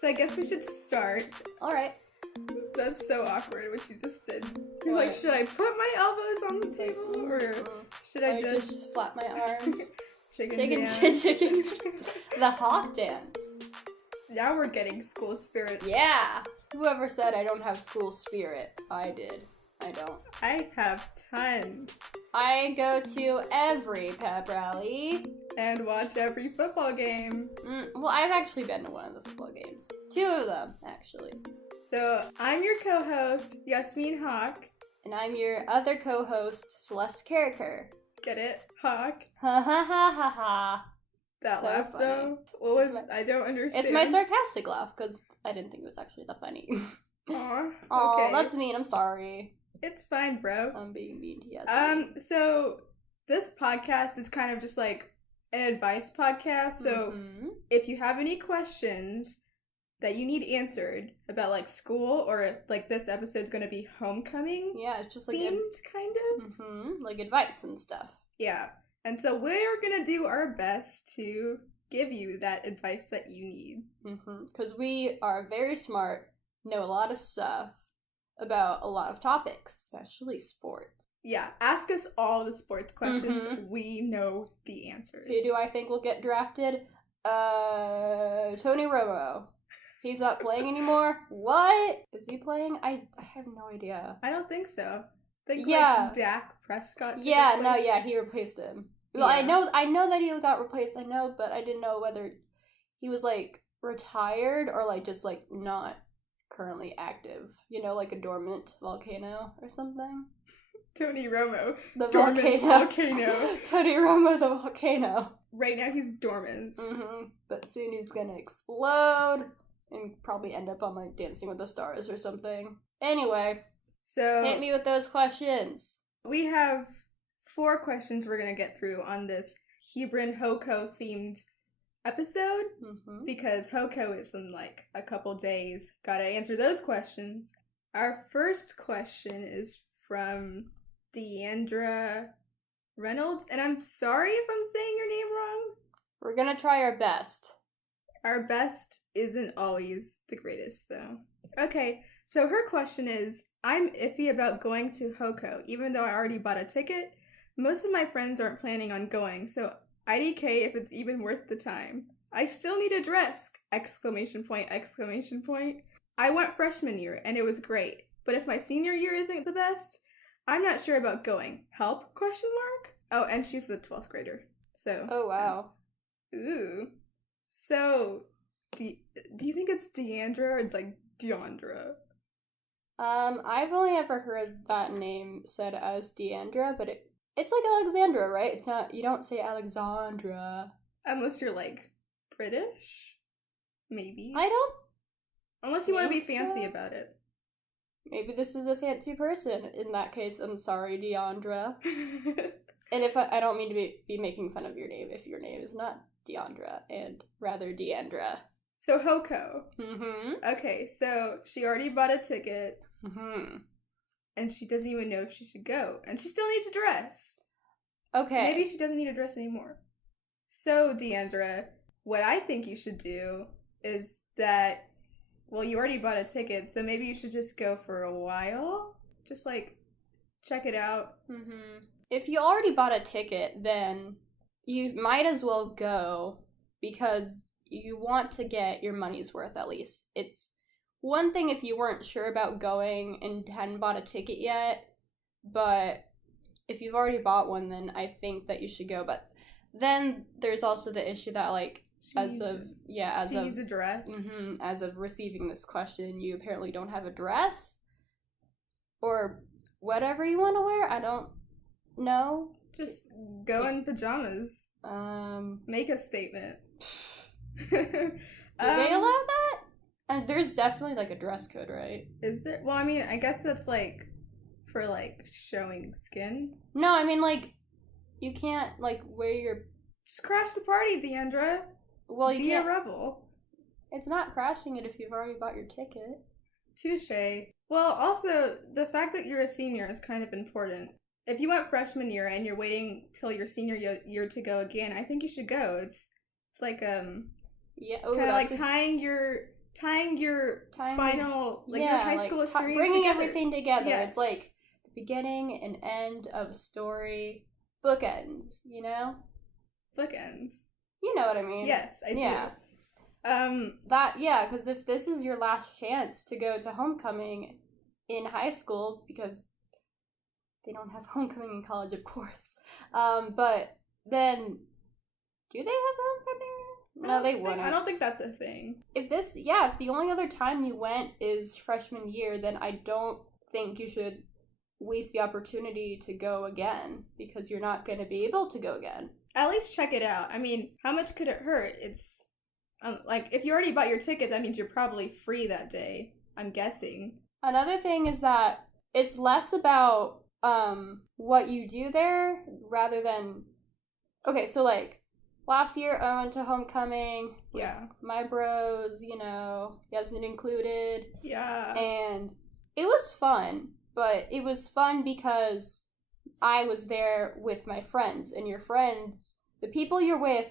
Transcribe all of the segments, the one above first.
So I guess we should start. Alright. That's so awkward what you just did. You're What? like, should I put my elbows on the table or should I just flap my arms? chicken chicken dance? The hawk dance. Now we're getting school spirit. Yeah. Whoever said I don't have school spirit? I did. I don't. I have tons. I go to every pep rally. And watch every football game. Well, I've actually been to one of the football games. 2 of them, actually. So, I'm your co-host, Yasmin Hawk. And I'm your other co-host, Celeste Karraker. Get it? Hawk. Ha ha ha ha ha. That So laugh, funny. though? What was... I don't understand. It's my sarcastic laugh, because I didn't think it was actually that funny. Aw, Aw, okay. that's mean. I'm sorry. It's fine, bro. I'm being mean to Yasmin. So, this podcast is kind of just like an advice podcast, so if you have any questions that you need answered about like school or like this episode's gonna be homecoming Yeah, it's just like themed kind of. like advice and stuff. Yeah. And so we're gonna do our best to give you that advice that you need. Because we are very smart, know a lot of stuff about a lot of topics, especially sports. Yeah, ask us all the sports questions. We know the answers. Who do I think will get drafted? Tony Romo. He's not playing anymore? What? Is he playing? I have no idea. I don't think so. Think Yeah. like Dak Prescott. He replaced him. Well, Yeah. I know that he got replaced, but I didn't know whether he was, like, retired or, like, just, like, not currently active. You know, like a dormant volcano or something? Tony Romo. The Dormant volcano. Tony Romo the volcano. Right now he's dormant. But soon he's gonna explode and probably end up on, like, Dancing with the Stars or something. Anyway, So hit me with those questions. we have 4 questions we're gonna get through on this Hebron Hoko themed episode because Hoko is in like a couple days. Gotta answer those questions. Our first question is from Deandra Reynolds, and I'm sorry if I'm saying your name wrong. We're gonna try our best. Our best isn't always the greatest, though. Okay, so her question is, I'm iffy about going to Hoko, even though I already bought a ticket. Most of my friends aren't planning on going, so IDK if it's even worth the time. I still need a dress! Exclamation point, exclamation point. I went freshman year, and it was great, but if my senior year isn't the best, I'm not sure about going. Help? Question mark? Oh, and she's a 12th grader, so... Oh, wow. Ooh. So, do you think it's Deandra or like Deandra? I've only ever heard that name said as Deandra, but it's like Alexandra, right? It's not, you don't say Alexandra. Unless you're like British? Maybe. I don't Unless you want to be think fancy so. about it. Maybe this is a fancy person. In that case, I'm sorry, Deandra. And if I don't mean to be making fun of your name if your name is not Deandra, and rather Deandra. So, Hoko. Okay, so she already bought a ticket, and she doesn't even know if she should go. And she still needs a dress. Okay. Maybe she doesn't need a dress anymore. So, Deandra, what I think you should do is that, well, you already bought a ticket, so maybe you should just go for a while. Just, like, check it out. If you already bought a ticket, then you might as well go because you want to get your money's worth at least. It's one thing if you weren't sure about going and hadn't bought a ticket yet, but if you've already bought one, then I think that you should go. But then there's also the issue that, like, She needs a dress. as of receiving this question, you apparently don't have a dress or whatever you want to wear. I don't know. Just go in pajamas. Make a statement. Do they allow that? And there's definitely like a dress code, right? Is there? Well, I mean, I guess that's like for like showing skin. No, I mean like you can't like wear your. Just crash the party, Deandra. Well, you Be can't. a rebel. It's not crashing it if you've already bought your ticket. Touche. Well, also the fact that you're a senior is kind of important. If you went freshman year and you're waiting till your senior year to go again, I think you should go. It's like Yeah, kind of like tying your tying your final, like your high school experience bringing together. everything together. Yes. It's like the beginning and end of a story. Bookends, you know? Bookends. You know what I mean? Yes, I do. Yeah. Because if this is your last chance to go to homecoming in high school, because they don't have homecoming in college, of course. But then, do they have homecoming? No, they wouldn't. I don't think that's a thing. If the only other time you went is freshman year, then I don't think you should waste the opportunity to go again, because you're not going to be able to go again. At least check it out. I mean, how much could it hurt? It's, like, if you already bought your ticket, that means you're probably free that day, I'm guessing. Another thing is that it's less about, what you do there, rather than, okay, so, like, last year I went to homecoming with my bros, you know, Yasmin included. Yeah. And it was fun, but it was fun because I was there with my friends, and your friends, the people you're with,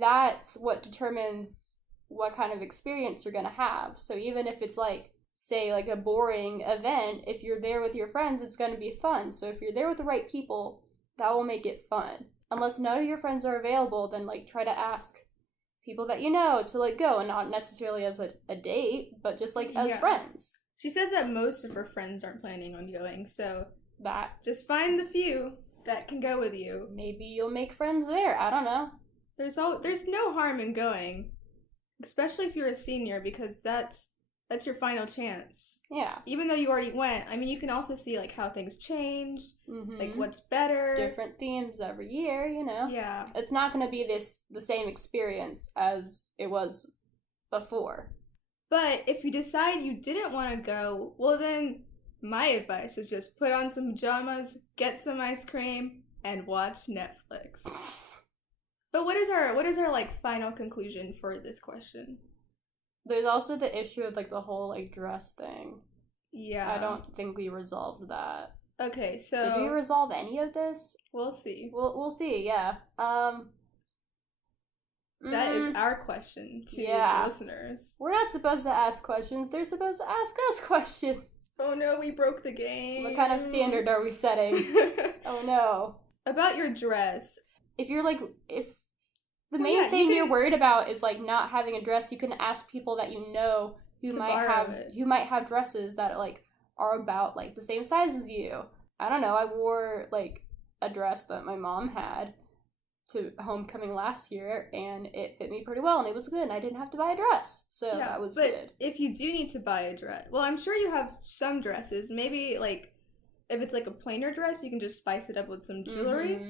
that's what determines what kind of experience you're going to have. So even if it's like, say, like a boring event, if you're there with your friends, it's going to be fun. So if you're there with the right people, that will make it fun. Unless none of your friends are available, then, like, try to ask people that you know to, like, go, and not necessarily as a date, but just, like, as friends. She says that most of her friends aren't planning on going, so that just find the few that can go with you. Maybe you'll make friends there. I don't know. There's no harm in going, especially if you're a senior, because that's your final chance. Yeah. Even though you already went, I mean, you can also see, like, how things changed, like, what's better. Different themes every year, you know? Yeah. It's not going to be the same experience as it was before. But if you decide you didn't want to go, well, then my advice is just put on some pajamas, get some ice cream, and watch Netflix. But what is our like final conclusion for this question? There's also the issue of, like, the whole, like, dress thing. Yeah. I don't think we resolved that. Okay, so did we resolve any of this? We'll see. We'll see, yeah. That is our question to the listeners. We're not supposed to ask questions. They're supposed to ask us questions. Oh no, we broke the game. What kind of standard are we setting? Oh no. About your dress. If the main thing you're worried about is, like, not having a dress, you can ask people that you know who might have dresses that, like, are about, like, the same size as you. I don't know. I wore, like, a dress that my mom had to homecoming last year, and it fit me pretty well, and it was good, and I didn't have to buy a dress, so that was good. If you do need to buy a dress, well, I'm sure you have some dresses. Maybe, like, if it's, like, a plainer dress, you can just spice it up with some jewelry,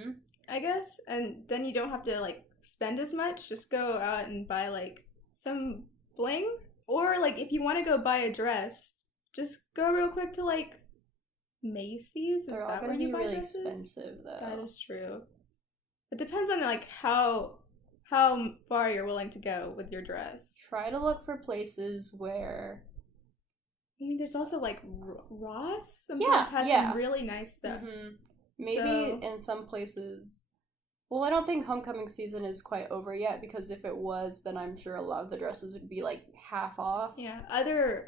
I guess, and then you don't have to, like, spend as much. Just go out and buy, like, some bling, or, like, if you want to go buy a dress, just go real quick to, like, Macy's. They're all gonna be really expensive, though. That is true. It depends on, like, how far you're willing to go with your dress. Try to look for places where, I mean, there's also, like, Ross sometimes has some really nice stuff. Maybe in some places. Well, I don't think homecoming season is quite over yet, because if it was, then I'm sure a lot of the dresses would be, like, half off. Yeah, other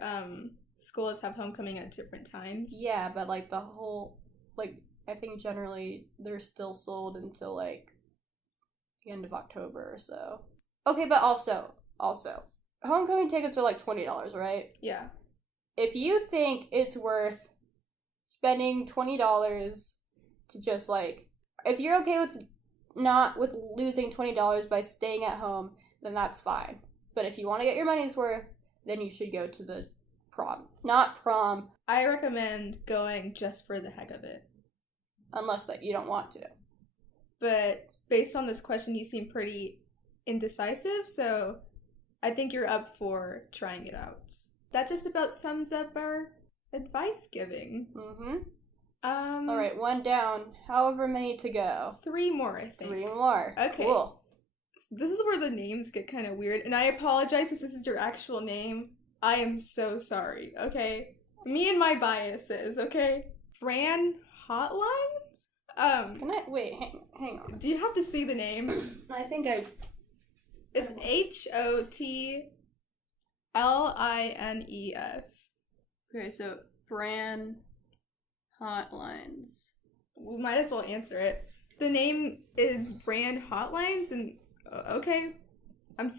schools have homecoming at different times. Yeah, but, like, the whole, like, I think generally they're still sold until, like, the end of October or so. Okay, but also, homecoming tickets are, like, $20, right? Yeah. If you think it's worth spending $20 to just, like, if you're okay with losing $20 by staying at home, then that's fine. But if you want to get your money's worth, then you should go to the prom. Not prom. I recommend going just for the heck of it. Unless that you don't want to. But based on this question, you seem pretty indecisive, so I think you're up for trying it out. That just about sums up our advice giving. All right, one down. However many to go. 3 more, I think. 3 more. Okay. Cool. This is where the names get kind of weird, and I apologize if this is your actual name. I am so sorry, okay? Me and my biases, okay? Fran Hotlines? Can I wait? Hang on. Do you have to see the name? I think I. It's HOT. Lines. Okay, so brand hotlines. We might as well answer it. The name is Brand Hotlines, and okay. I'm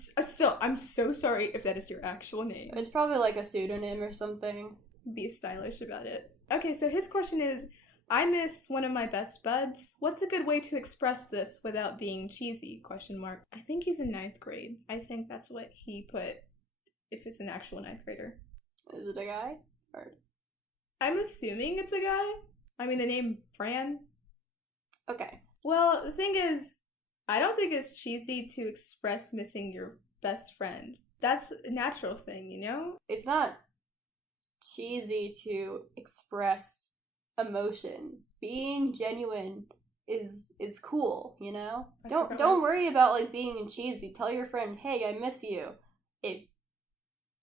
so sorry if that is your actual name. It's probably like a pseudonym or something. Be stylish about it. Okay, so his question is, I miss one of my best buds. What's a good way to express this without being cheesy? ? I think he's in 9th grade. I think that's what he put if it's an actual 9th grader. Is it a guy? Or... I'm assuming it's a guy. I mean, the name Bran. Okay. Well, the thing is, I don't think it's cheesy to express missing your best friend. That's a natural thing, you know? It's not cheesy to express emotions. Being genuine is cool, you know? Don't worry about like being cheesy. Tell your friend, "Hey, I miss you." If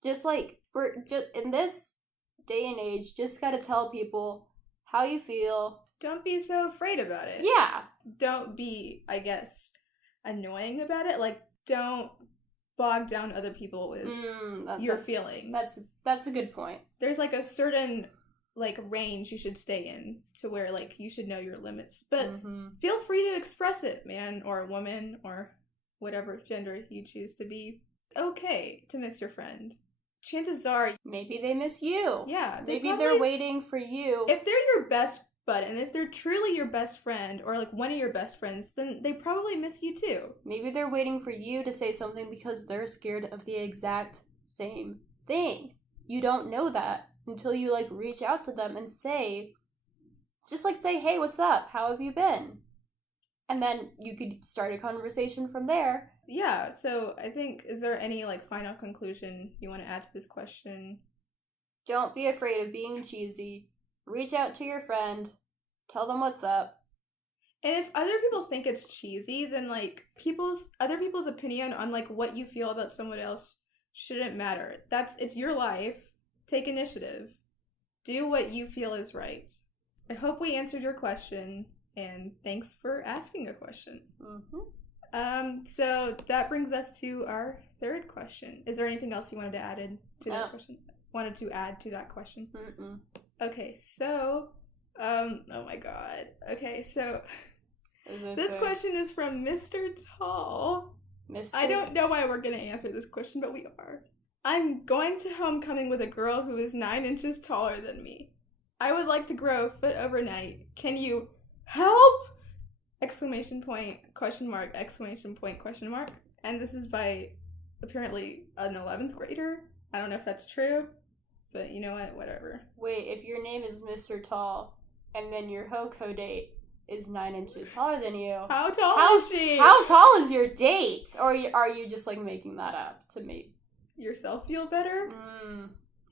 just like we're just in this day and age, just gotta tell people how you feel. Don't be so afraid about it. Yeah. Don't be, I guess, annoying about it. Like, don't bog down other people with your feelings. That's a good point. There's like a certain like range you should stay in to where like you should know your limits. But feel free to express it, man or woman or whatever gender you choose to be. Okay to miss your friend. Chances are maybe they miss you. Yeah. Maybe they're waiting for you. If they're your best bud, and if they're truly your best friend or like one of your best friends, then they probably miss you too. Maybe they're waiting for you to say something because they're scared of the exact same thing. You don't know that until you like reach out to them and say, "Hey, what's up? How have you been?" And then you could start a conversation from there. Yeah, so I think, is there any like final conclusion you want to add to this question? Don't be afraid of being cheesy. Reach out to your friend. Tell them what's up. And if other people think it's cheesy, then like other people's opinion on like what you feel about someone else shouldn't matter. It's your life. Take initiative. Do what you feel is right. I hope we answered your question, and thanks for asking a question. So that brings us to our third question. Is there anything else you wanted to add to that question? Wanted to add to that question? Okay, so, oh my god. Okay, so, this question is from Mr. Tall. I don't know why we're gonna answer this question, but we are. I'm going to homecoming with a girl who is 9 inches taller than me. I would like to grow a foot overnight. Can you help? ! Question mark, ! And this is by, apparently, an 11th grader. I don't know if that's true. But you know what? Whatever. Wait, if your name is Mr. Tall, and then your Hoko date is 9 inches taller than you... How tall is she? How tall is your date? Or are you just, like, making that up to make... yourself feel better?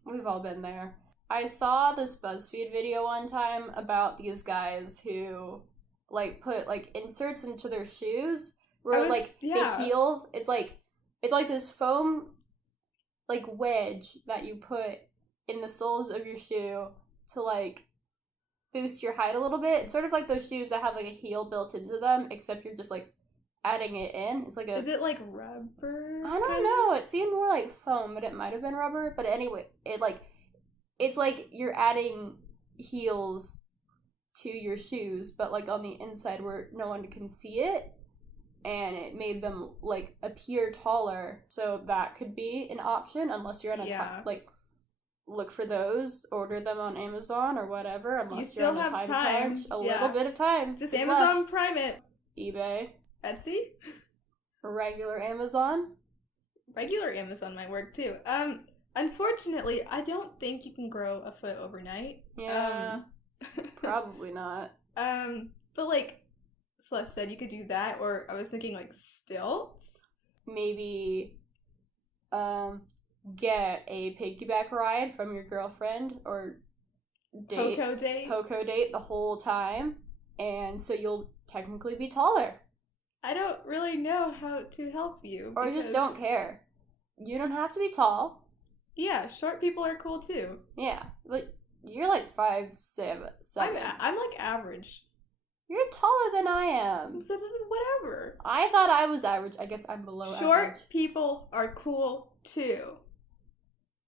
We've all been there. I saw this BuzzFeed video one time about these guys who, like, put, like, inserts into their shoes where, the heel... It's like this foam, like, wedge that you put in the soles of your shoe to like boost your height a little bit. It's sort of like those shoes that have like a heel built into them, except you're just like adding it in. It's like Is it like rubber? I don't know. It seemed more like foam, but it might have been rubber. But anyway, it's like you're adding heels to your shoes, but like on the inside where no one can see it. And it made them like appear taller. So that could be an option unless you're on a look for those, order them on Amazon or whatever, unless you're on a time crunch. A little bit of time. Just Amazon Prime it. eBay. Etsy? Regular Amazon? Regular Amazon might work too. Unfortunately, I don't think you can grow a foot overnight. Yeah. Probably not. But like Celeste said, you could do that, or I was thinking like stilts? Maybe, get a piggyback ride from your girlfriend or Hoko date the whole time, and so you'll technically be taller. I don't really know how to help you. Or just don't care. You don't have to be tall. Yeah, short people are cool too. Yeah, like you're like 5'7". I'm like average. You're taller than I am. Whatever. I thought I was average. I guess I'm below average. Short people are cool too.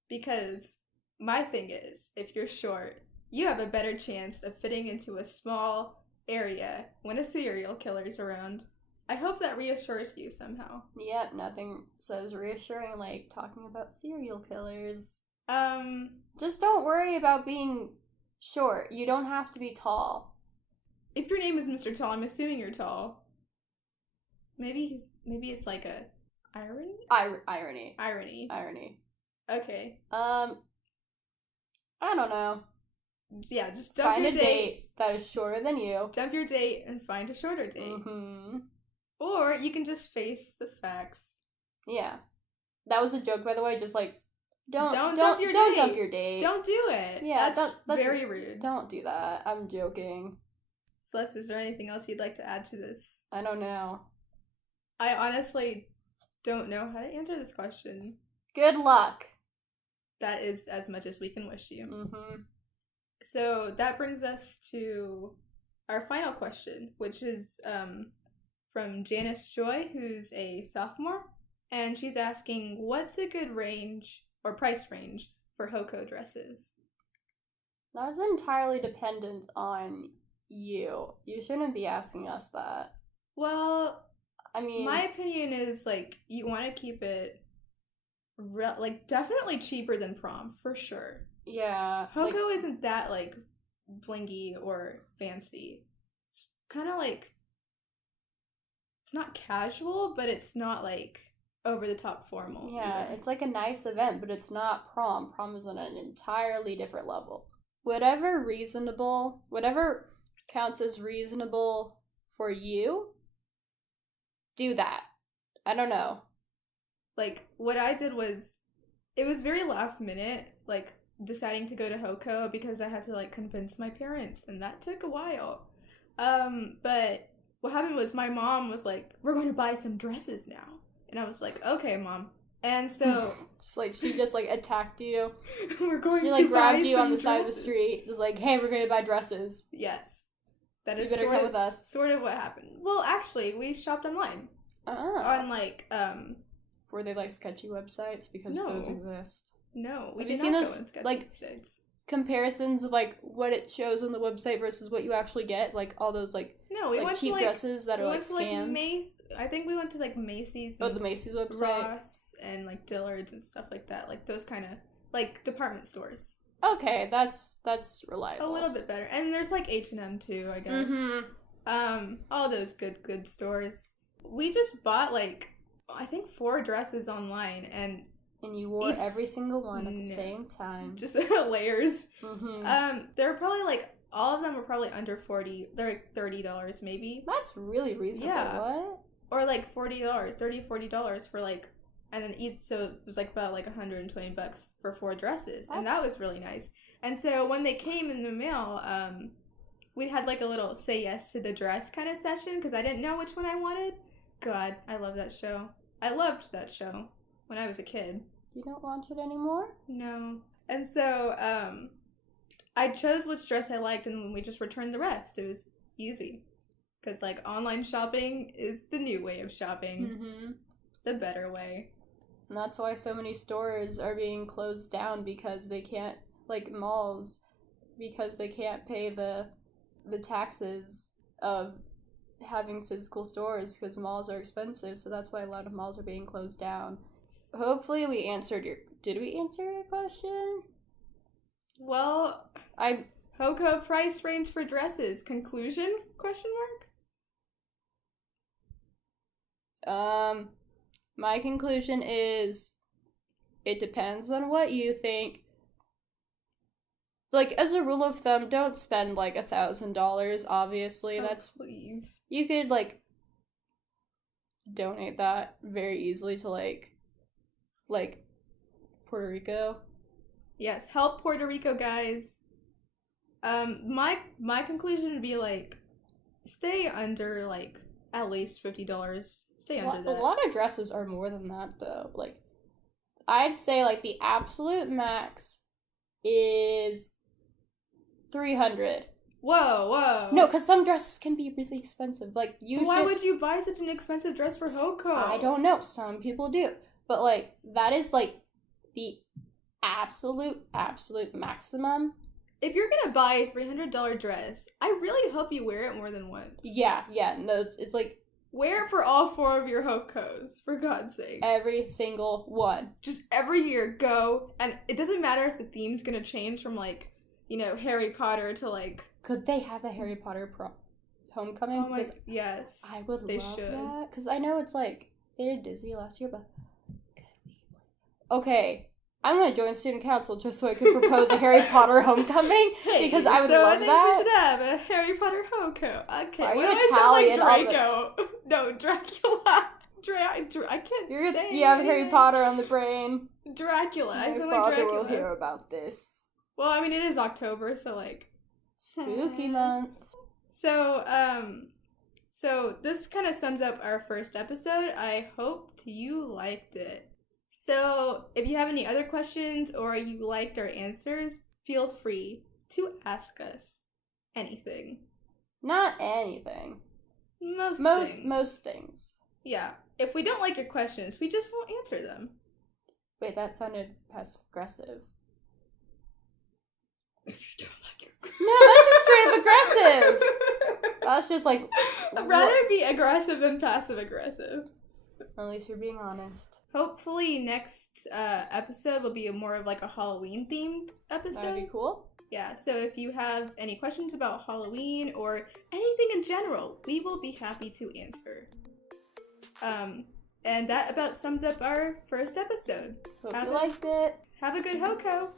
Because my thing is, if you're short, you have a better chance of fitting into a small area when a serial killer's around. I hope that reassures you somehow. Yep, nothing says reassuring like talking about serial killers. Just don't worry about being short. You don't have to be tall. If your name is Mr. Tall, I'm assuming you're tall. Maybe it's like a irony? Irony. Okay. I don't know. Yeah, just dump find your a date that is shorter than you. Dump your date and find a shorter date. Mm-hmm. Or you can just face the facts. Yeah. That was a joke, by the way. Just like, don't dump your date. Don't do it. Yeah, that's very rude. Don't do that. I'm joking. Celeste, is there anything else you'd like to add to this? I don't know. I honestly don't know how to answer this question. Good luck. That is as much as we can wish you. Mm-hmm. So that brings us to our final question, which is from Janice Joy, who's a sophomore, and she's asking, what's a good range or price range for Hoko dresses? That's entirely dependent on you. You shouldn't be asking us that. Well, I mean, my opinion is, like, you want to keep it, definitely cheaper than prom, for sure. Yeah. Hoko isn't that, like, blingy or fancy. It's kind of, like, it's not casual, but it's not, like, over-the-top formal. Yeah, either. It's like a nice event, but it's not prom. Prom is on an entirely different level. Whatever counts as reasonable for you, do that. I don't know. Like, what I did was, it was very last minute, like, deciding to go to Hoko because I had to, like, convince my parents, and that took a while. But what happened was my mom was like, we're going to buy some dresses now. And I was like, okay, Mom. And so... she just attacked you. We're going to buy some dresses. She, grabbed you on the side of the street, just like, hey, we're going to buy dresses. Yes. That is you better come with us. Sort of what happened. Well, actually, we shopped online. On, were they, sketchy websites? Because those exist. No, we Have did you not seen go on sketchy websites. Comparisons of, what it shows on the website versus what you actually get? All those, no, we went cheap to, dresses that are, scams? I think we went to, Macy's. Oh, the Macy's website? Ross and, Dillard's and stuff like that. Those kind of, department stores. Okay, that's reliable. A little bit better. And there's, H&M, too, I guess. Mm-hmm. All those good stores. We just bought, I think 4 dresses online, and you wore every single one at the same time. Just layers. Mm-hmm. They're probably, all of them were probably under $40. They're $30 maybe. That's really reasonable. Yeah. What? Or $40 for and then each, so it was about $120 for 4 dresses. And that was really nice. And so when they came in the mail, we had a little say yes to the dress kind of session because I didn't know which one I wanted. God, I love that show. I loved that show when I was a kid. You don't want it anymore? No. And so, I chose which dress I liked, and we just returned the rest. It was easy. Because, online shopping is the new way of shopping. Mm-hmm. The better way. And that's why so many stores are being closed down because they can't, malls, because they can't pay the taxes of having physical stores because malls are expensive, so that's why a lot of malls are being closed down. Hopefully we answered did we answer your question? Well, Hoko price range for dresses. Conclusion? ? My conclusion is it depends on what you think. As a rule of thumb, don't spend $1,000, obviously. Please. You could donate that very easily to Puerto Rico. Yes, help Puerto Rico, guys. My conclusion would be stay under at least $50. Stay under that. A lot of dresses are more than that though. I'd say the absolute max is $300. Whoa. No, because some dresses can be really expensive. Why would you buy such an expensive dress for Hoko? I don't know. Some people do. But, that is, the absolute maximum. If you're gonna buy a $300 dress, I really hope you wear it more than once. Yeah, no, it's like... Wear it for all 4 of your Hokos, for God's sake. Every single one. Just every year, go, and it doesn't matter if the theme's gonna change from, like, you know, Harry Potter to, like... Could they have a Harry Potter homecoming? Oh my, yes. I would love should. that. Because I know it's like, they did Disney last year, but... Okay, I'm gonna join student council just so I could propose a Harry Potter homecoming, because I would love that. I think we should have a Harry Potter Hoko. Okay, are you Italian? Italian? Like Draco. No, Dracula. I can't say You have Harry Potter on the brain. Dracula. My I sound father like Dracula. will hear about this. Well, I mean, it is October, so, like... Spooky month. So this kind of sums up our first episode. I hope you liked it. So, if you have any other questions or you liked our answers, feel free to ask us anything. Not anything. Most things. Yeah. If we don't like your questions, we just won't answer them. Wait, that sounded passive-aggressive. If you don't like your No, that's just straight aggressive. That's just like... I'd rather be aggressive than passive-aggressive. At least you're being honest. Hopefully next episode will be more of like a Halloween-themed episode. That'd be cool. Yeah, so if you have any questions about Halloween or anything in general, we will be happy to answer. And that about sums up our first episode. Hope you liked it. Have a good Hoko.